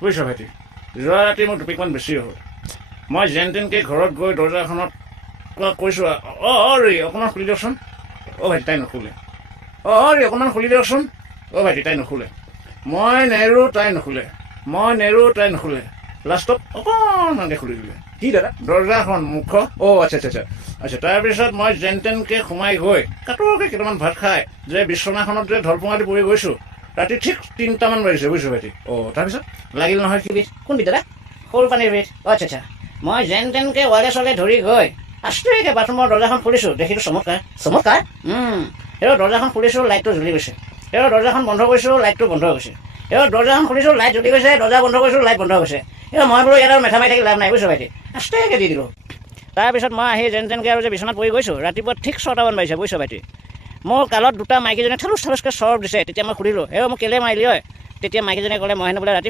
বুজিছ ভাইটি যোৱা ৰাতি মোৰ দুপিকমান বেছি হ'ল মই যেন তেনকৈ ঘৰত গৈ দৰ্জাখনত কৈছোঁ ৰে অকণমান খুলি দিয়কচোন ভাইটি তাই নুখুলে ৰে অকণমান খুলি দিয়কচোন ভাইটি তাই নুখুলে মই নেৰো তাই নুখুলে লাষ্টত অকণমানকৈ খুলি দিলে কি দাদা দৰ্জাখন মুখ আচ্ছা তাৰপিছত মই যেন তেনকৈ সোমাই গৈ কাটোৰকৈ কেইটামান ভাত খাই যে বিচনাখনত যে ঢলপুঙা দি পৰি গৈছোঁ ৰাতি ঠিক 3টামান বাজিছে বুজিছোঁ ভাইটি তাৰপিছত লাগিল নহয় কি কোন বিধ দাদা সৰু পানীৰ বিধ আচ্ছা মই যেন তেনকৈ ৱালে চলে ধৰি গৈ আচৰিতকৈ বাথৰুমৰ দৰ্জাখন খুলিছোঁ দেখিলোঁ চমৎকাৰ এইটো দৰ্জাখন খুলিছোঁ লাইটটো জ্বলি গৈছে এইটো দৰ্জাখন বন্ধ কৰিছোঁ লাইটটো বন্ধ হৈ গৈছে এইটো দৰ্জাখন খুলিছোঁ লাইট জ্বলি গৈছে দৰ্জা বন্ধ কৰিছোঁ লাইট বন্ধ হৈ গৈছে মই বোলো ইয়াত আৰু মেথা মাৰি থাকি লাভ নাই বুজিছোঁ ভাইটি আচৰিতকৈ দি দিলোঁ তাৰপিছত মই আহি যেন তেনকৈ আৰু যে বিচনাত পৰি গৈছোঁ ৰাতিপুৱা ঠিক 6টামান বাজিছে বুজিছোঁ ভাইটি মোৰ কালত দুটা মাইকীজনীয়ে ঠালুচকৈ চৰব দিছে তেতিয়া মই সুধিলোঁ মোক কেলৈ মাৰিলি হয় তেতিয়া মাইকীজনীয়ে ক'লে মই হেনো বোলে ৰাতি